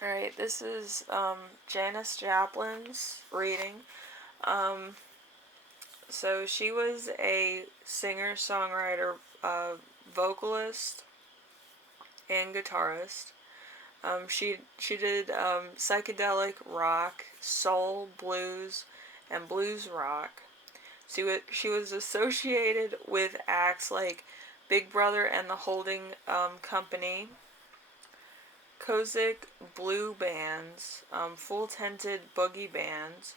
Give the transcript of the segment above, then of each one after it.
Alright, this is Janis Joplin's reading. Um, so she was a singer, songwriter, vocalist, and guitarist. She did psychedelic rock, soul, blues, and blues rock. She was associated with acts like Big Brother and the Holding Company, Kozik Blue Bands, Full Tented Boogie Bands,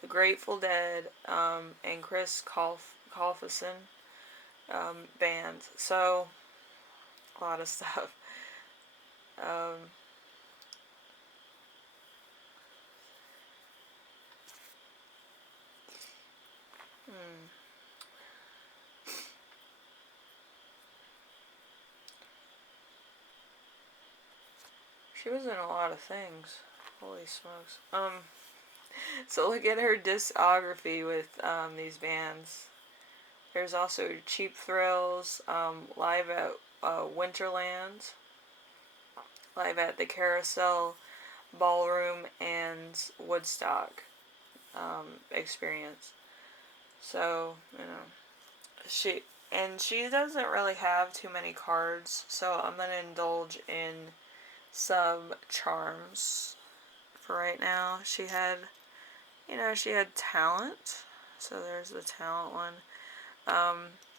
The Grateful Dead, and Chris Colfison band. So, a lot of stuff. Um, hmm. She was in a lot of things. Holy smokes. So look at her discography with these bands. There's also Cheap Thrills, live at Winterland, live at the Carousel Ballroom, and Woodstock experience. So, she doesn't really have too many cards, so I'm gonna indulge in some charms for right now. She had talent, so there's the talent one.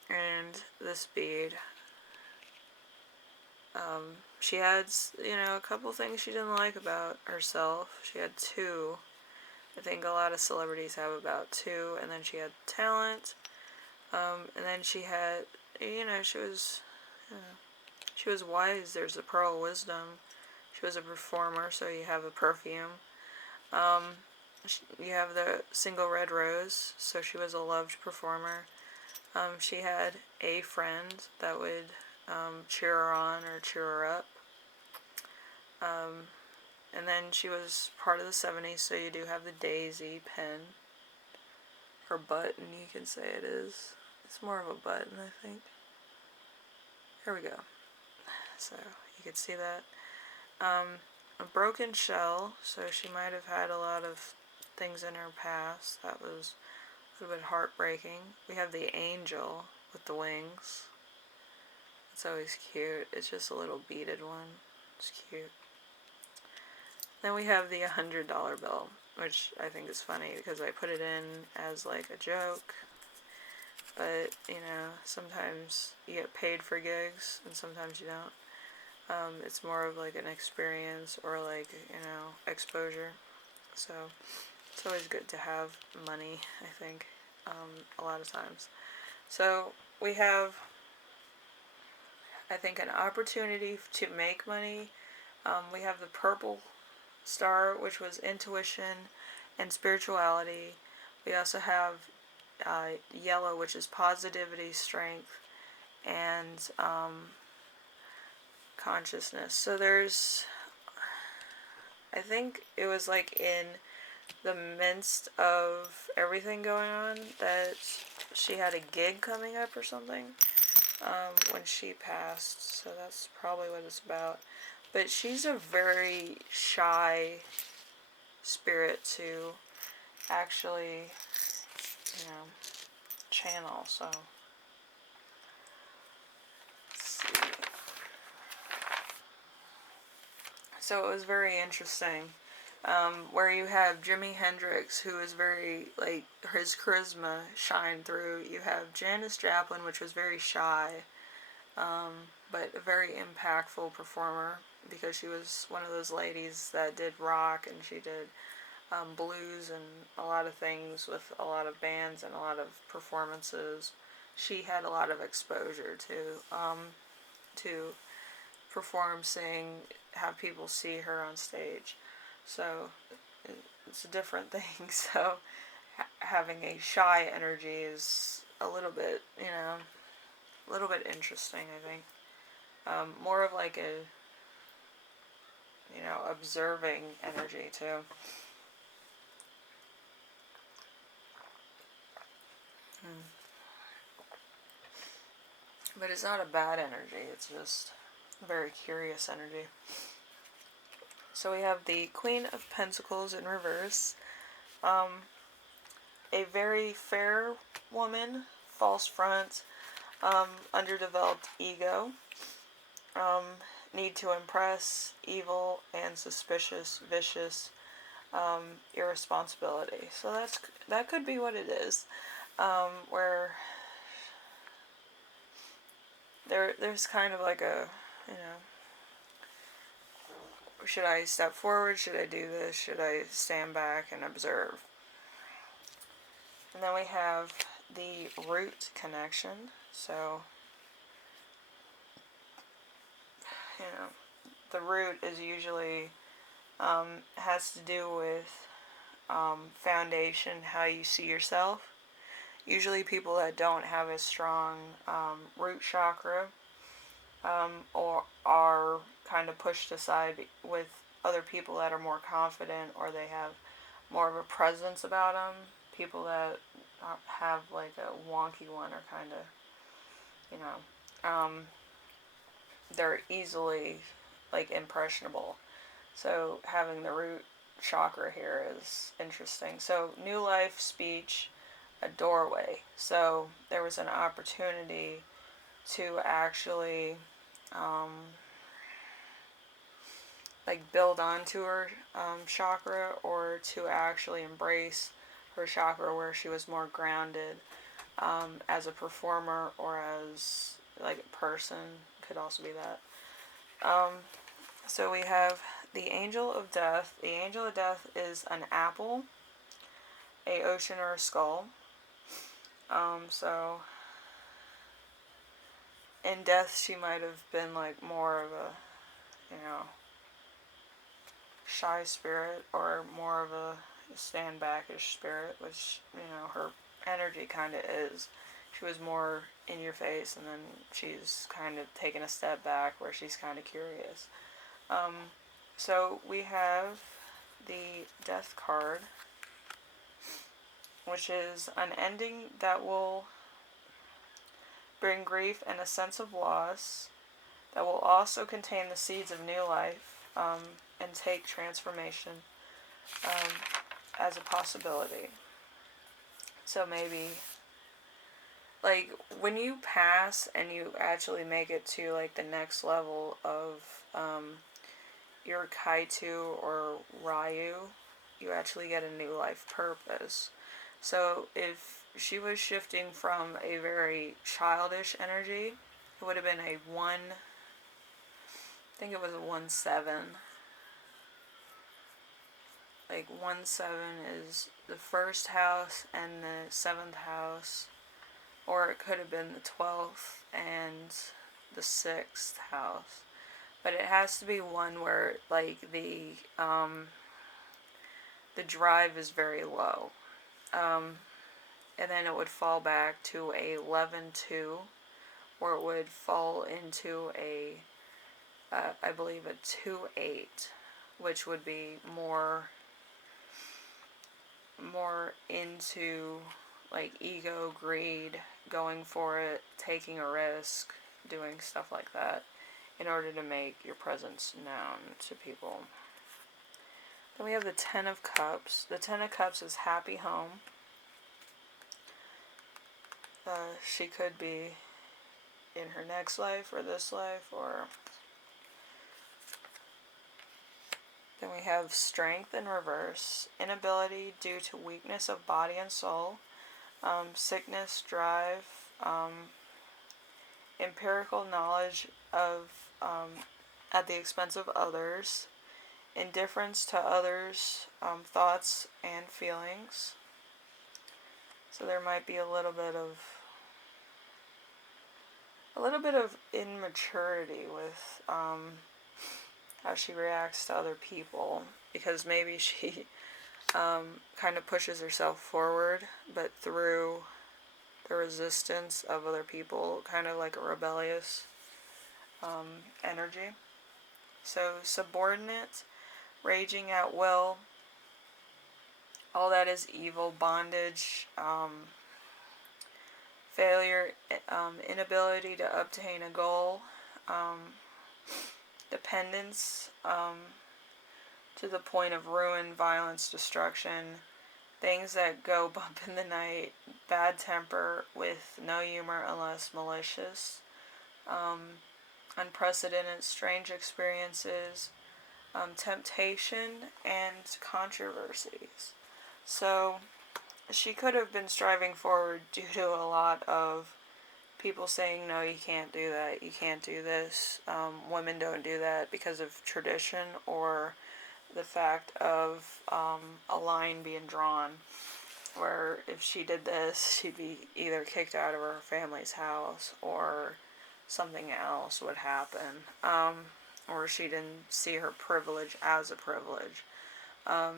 And this bead. She had, a couple things she didn't like about herself. She had two. I think a lot of celebrities have about two. And then she had talent. And then she had, she was wise. There's the pearl of wisdom. She was a performer, so you have a perfume. Um, you have the single red rose, so she was a loved performer. She had a friend that would cheer her on or cheer her up. And then she was part of the 70s, so you do have the daisy pin. Or button, you can say it is. It's more of a button, I think. Here we go. So you can see that. A broken shell, so she might have had a lot of things in her past that was a little bit heartbreaking. We have the angel with the wings. It's always cute. It's just a little beaded one. It's cute. Then we have the $100 bill, which I think is funny because I put it in as like a joke. But, sometimes you get paid for gigs and sometimes you don't. It's more of like an experience or like, exposure. So it's always good to have money, I think, a lot of times. So we have, I think, an opportunity to make money. We have the purple star, which was intuition and spirituality. We also have yellow, which is positivity, strength, and consciousness. So there's, I think it was like in the midst of everything going on that she had a gig coming up or something when she passed. So that's probably what it's about. But she's a very shy spirit to actually, channel. So let's see. So it was very interesting. Where you have Jimi Hendrix, who is very, like, his charisma shined through. You have Janis Joplin, which was very shy, but a very impactful performer because she was one of those ladies that did rock and she did blues and a lot of things with a lot of bands and a lot of performances. She had a lot of exposure to perform, sing, have people see her on stage. So it's a different thing. So having a shy energy is a little bit, a little bit interesting, I think. More of like a, observing energy too. But it's not a bad energy, it's just a very curious energy. So we have the Queen of Pentacles in reverse. A very fair woman, false front, underdeveloped ego, need to impress, evil and suspicious, vicious, irresponsibility. So that could be what it is, where there's kind of like a, should I step forward? Should I do this? Should I stand back and observe? And then we have the root connection. So, the root is usually has to do with foundation, how you see yourself. Usually people that don't have a strong root chakra or are kind of pushed aside with other people that are more confident, or they have more of a presence about them. People that have like a wonky one are kind of, they're easily like impressionable. So having the root chakra here is interesting. So new life, speech, a doorway. So there was an opportunity to actually like build onto her chakra, or to actually embrace her chakra where she was more grounded as a performer, or as like a person, could also be that. So we have the Angel of Death. The Angel of Death is an apple, a ocean, or a skull. So in death she might have been like more of a, shy spirit, or more of a stand backish spirit, which, her energy kind of is. She was more in your face, and then she's kind of taken a step back where she's kind of curious. So we have the Death card, which is an ending that will bring grief and a sense of loss, that will also contain the seeds of new life, and take transformation as a possibility. So maybe, like, when you pass and you actually make it to, like, the next level of your Kaitu or Ryu, you actually get a new life purpose. So if she was shifting from a very childish energy, it would have been a 1, I think it was a 1-7. Like 1-7 is the first house and the 7th house, or it could have been the 12th and the 6th house. But it has to be one where like the drive is very low. And then it would fall back to a 11-2, or it would fall into a I believe a 2-8, which would be more into like ego, greed, going for it, taking a risk, doing stuff like that in order to make your presence known to people. Then we have the Ten of Cups. The Ten of Cups is happy home. She could be in her next life or this life, or then we have Strength in reverse. Inability due to weakness of body and soul. Sickness, drive, empirical knowledge of at the expense of others, indifference to others' thoughts and feelings. So there might be a little bit of immaturity with how she reacts to other people, because maybe she kind of pushes herself forward, but through the resistance of other people, kind of like a rebellious energy. So subordinate, raging at will, all that is evil, bondage, failure, inability to obtain a goal, dependence, to the point of ruin, violence, destruction, things that go bump in the night, bad temper with no humor unless malicious, unprecedented, strange experiences, temptation, and controversies. So she could have been striving forward due to a lot of people saying, no, you can't do that, you can't do this, women don't do that because of tradition or the fact of a line being drawn where if she did this, she'd be either kicked out of her family's house or something else would happen. Or she didn't see her privilege as a privilege.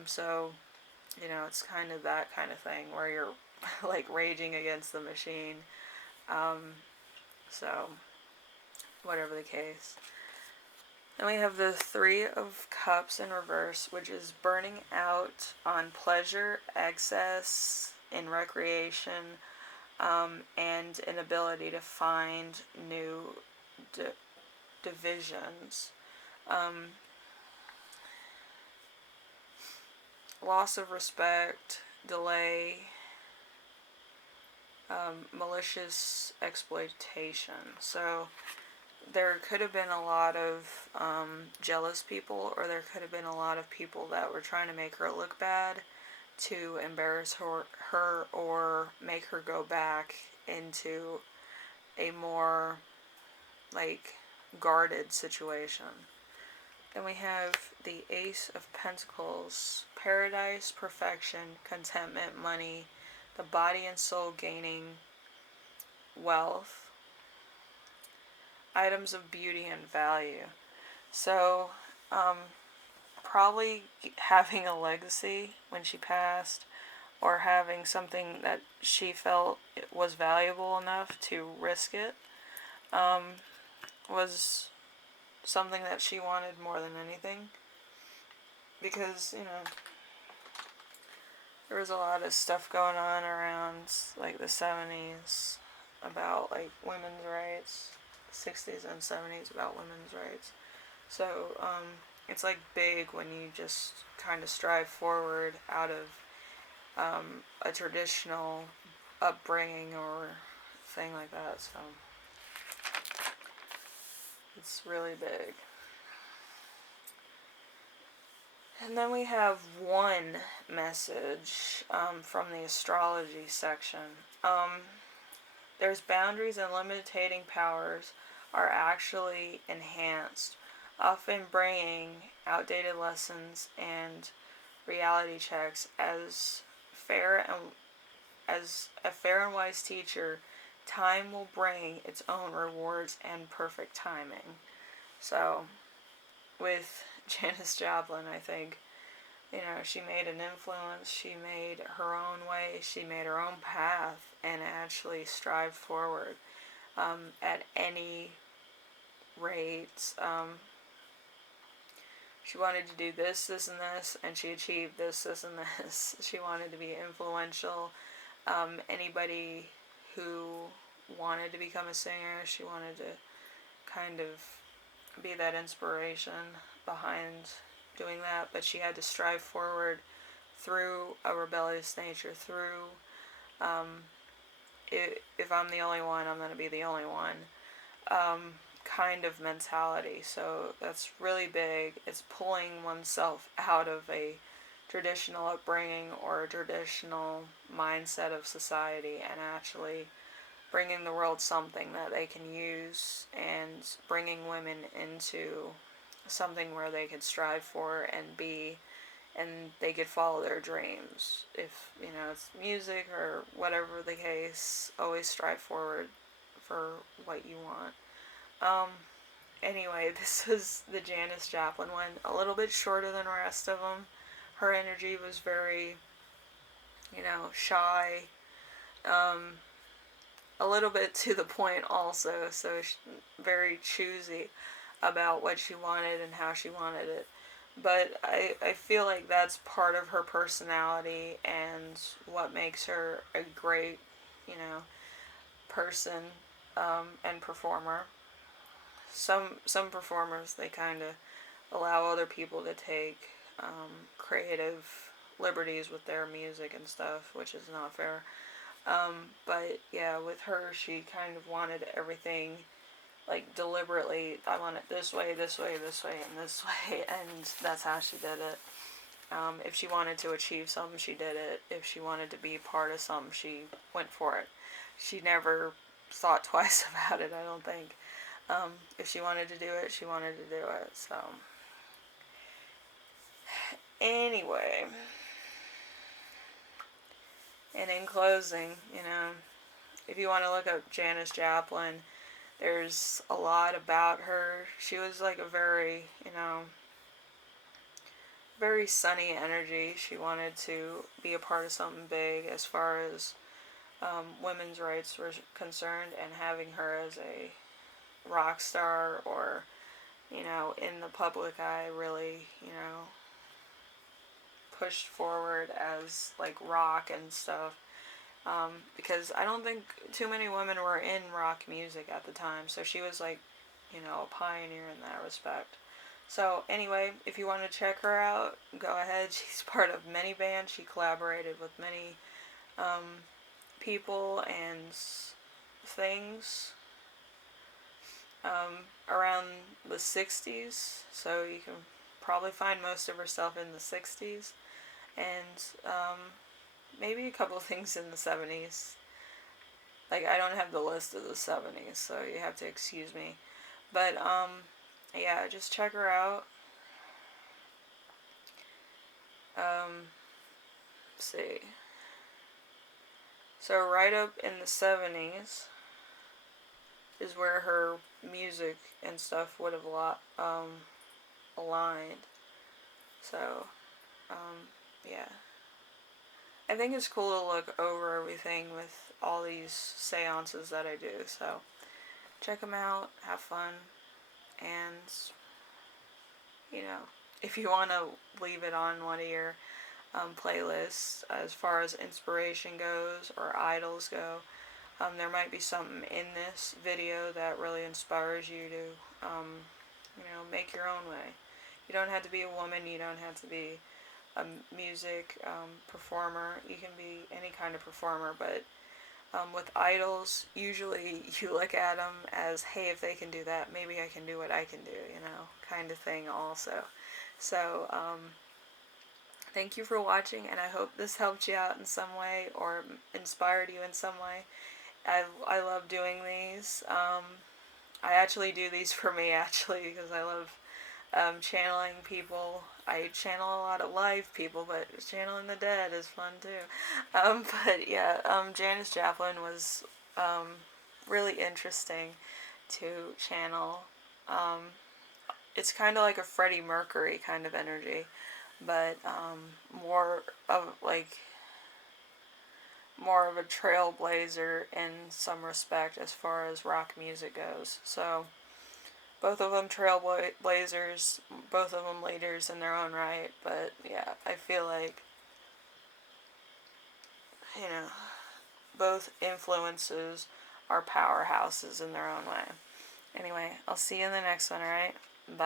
So, it's kind of that kind of thing where you're like raging against the machine. So, whatever the case. Then we have the Three of Cups in reverse, which is burning out on pleasure, excess in recreation, and an ability to find new divisions. Loss of respect, delay, malicious exploitation. So there could have been a lot of jealous people, or there could have been a lot of people that were trying to make her look bad to embarrass her or make her go back into a more like guarded situation. Then we have the Ace of Pentacles, paradise, perfection, contentment, money, the body and soul gaining wealth, items of beauty and value. So, probably having a legacy when she passed, or having something that she felt was valuable enough to risk it, was something that she wanted more than anything. Because, there was a lot of stuff going on around, like, the 70s about, like, women's rights, 60s and 70s about women's rights. So, it's, like, big when you just kind of strive forward out of a traditional upbringing or thing like that, so it's really big. And then we have one message from the astrology section. There's boundaries and limiting powers are actually enhanced, often bringing outdated lessons and reality checks. As a fair and wise teacher, time will bring its own rewards and perfect timing. So, with Janis Joplin, I think, she made an influence, she made her own way, she made her own path, and actually strived forward at any rate. She wanted to do this, this, and this, and she achieved this, this, and this. She wanted to be influential. Anybody who wanted to become a singer, she wanted to kind of be that inspiration behind doing that, but she had to strive forward through a rebellious nature, through if I'm the only one, I'm going to be the only one kind of mentality. So that's really big. It's pulling oneself out of a traditional upbringing or a traditional mindset of society and actually bringing the world something that they can use, and bringing women into something where they could strive for and be, and they could follow their dreams. If, it's music or whatever the case, always strive forward for what you want. Anyway, this was the Janis Joplin one, a little bit shorter than the rest of them. Her energy was very, shy, a little bit to the point also, so very choosy about what she wanted and how she wanted it. But I feel like that's part of her personality and what makes her a great, person and performer. Some performers, they kind of allow other people to take creative liberties with their music and stuff, which is not fair. But yeah, with her, she kind of wanted everything like deliberately. I want it this way, this way, this way, and this way, and that's how she did it. If she wanted to achieve something, she did it. If she wanted to be part of something, she went for it. She never thought twice about it, I don't think. If she wanted to do it, she wanted to do it. So, anyway, and in closing, if you want to look up Janis Joplin, there's a lot about her. She was like a very, very sunny energy. She wanted to be a part of something big as far as women's rights were concerned, and having her as a rock star or, in the public eye really, pushed forward as like rock and stuff. Because I don't think too many women were in rock music at the time, so she was like, a pioneer in that respect. So anyway, if you want to check her out, go ahead. She's part of many bands. She collaborated with many people and things around the 60s. So you can probably find most of her stuff in the 60s. And maybe a couple things in the 70s. Like, I don't have the list of the 70s, so you have to excuse me. But, yeah, just check her out. See. So, right up in the 70s is where her music and stuff would have aligned. So, yeah. I think it's cool to look over everything with all these seances that I do. So, check them out, have fun, and, if you want to leave it on one of your playlists as far as inspiration goes or idols go, there might be something in this video that really inspires you to, make your own way. You don't have to be a woman, you don't have to be a music performer. You can be any kind of performer, but with idols, usually you look at them as, hey, if they can do that, maybe I can do what I can do, kind of thing also. So, thank you for watching, and I hope this helped you out in some way or inspired you in some way. I love doing these. I actually do these for me, actually, because I love channeling people. I channel a lot of live people, but channeling the dead is fun too. But yeah, Janis Joplin was really interesting to channel. It's kind of like a Freddie Mercury kind of energy, but more of a trailblazer in some respect as far as rock music goes. So both of them trailblazers, both of them leaders in their own right. But yeah, I feel like, both influences are powerhouses in their own way. Anyway, I'll see you in the next one, alright? Bye.